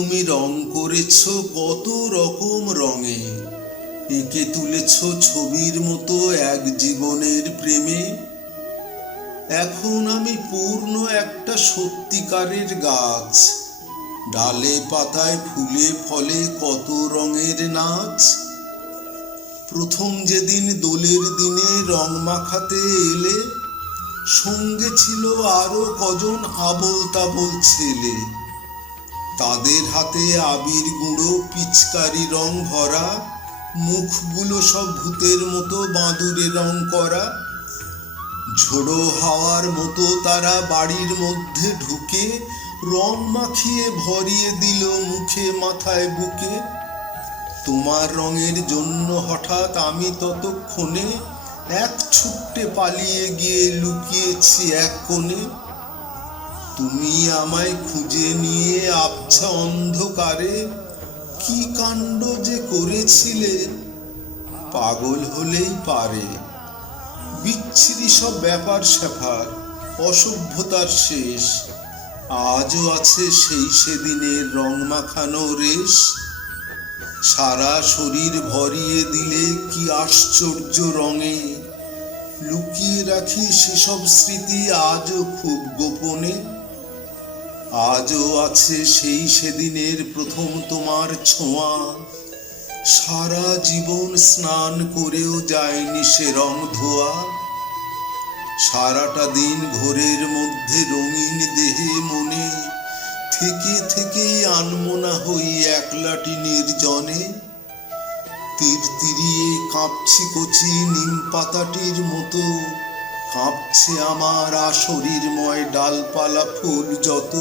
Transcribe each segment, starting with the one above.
তুমি রং করেছ কত রকম রঙে, এঁকে তুলেছ ছবির মতো এক জীবনের প্রেমে। এখন আমি পূর্ণ একটা সত্যিকারের গাছ, ডালে পাতায় ফুলে ফলে কত রঙের নাচ। প্রথম যেদিন দোলের দিনে রং মাখাতে এলে, সঙ্গে ছিল আরো কজন আবোল তাবোল ছেলে। তাদের হাতে আবির গুঁড়ো পিচকারি রং ভরা, মুখগুলো সব ভূতের মতো বাঁদুরে রং করা। ঝোড়ো হাওয়ার মতো তারা বাড়ির মধ্যে ঢুকে রং মাখিয়ে ভরিয়ে দিল মুখে মাথায় বুকে। তোমার রঙের জন্য হঠাৎ আমি ততক্ষণে এক ছুট্টে পালিয়ে গিয়ে লুকিয়েছি এক কোণে। তুমি আমায় খুঁজে নিয়ে আবছা অন্ধকারে কি কাণ্ড যে করেছিলে, পাগল হলেই পারে। বিচ্ছিরি সব ব্যাপার স্যাপার, অসভ্যতার শেষ, আজও আছে সেই সেদিনের রং মাখানো রেশ। সারা শরীর ভরিয়ে দিলে কি আশ্চর্য রঙে, লুকিয়ে রাখি সেসব স্মৃতি আজও খুব গোপনে। আজও আছে সেই সেদিনের প্রথম তোমার ছোঁয়া, সারা জীবন স্নান করেও যায়নি সে রং ধোয়া। সারাটা দিন ঘোরের মধ্যে রঙিন দেহে মনে থেকে থেকেই আনমনা হই একলাটি নির্জনে। তিরতিরিয়ে কাঁপছি কচি নিম পাতাটির মতো, কাঁপছে আমার শরীরময় ডালপালা ফুল যত।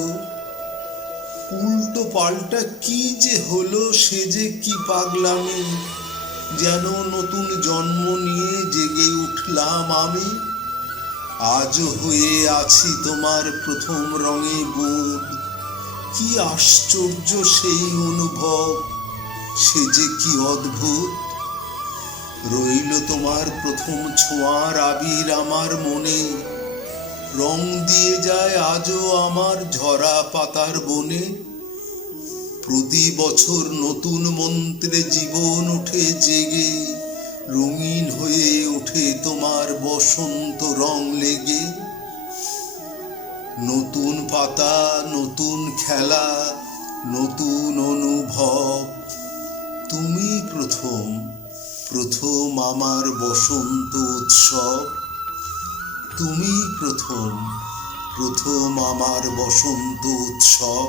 উল্টো পাল্টা কি যে হলো, সে যে কি পাগলামি, যেন নতুন জন্ম নিয়ে জেগে উঠলাম আমি। আজও হয়ে আছি তোমার প্রথম রঙে বুঁদ, কি আশ্চর্য সেই অনুভব, সে যে কি অদ্ভুত। রইল তোমার প্রথম ছোঁয়ার আবির আমার মনে, রং দিয়ে যায় আজও আমার ঝরা পাতার বনে। প্রতি বছর নতুন মন্ত্রে জীবন ওঠে জেগে, রঙিন হয়ে ওঠে তোমার বসন্ত রং লেগে। নতুন পাতা, নতুন খেলা, নতুন অনুভব, তুমি প্রথম প্রথম আমার বসন্ত উৎসব। তুমি প্রথম প্রথম আমার বসন্ত উৎসব।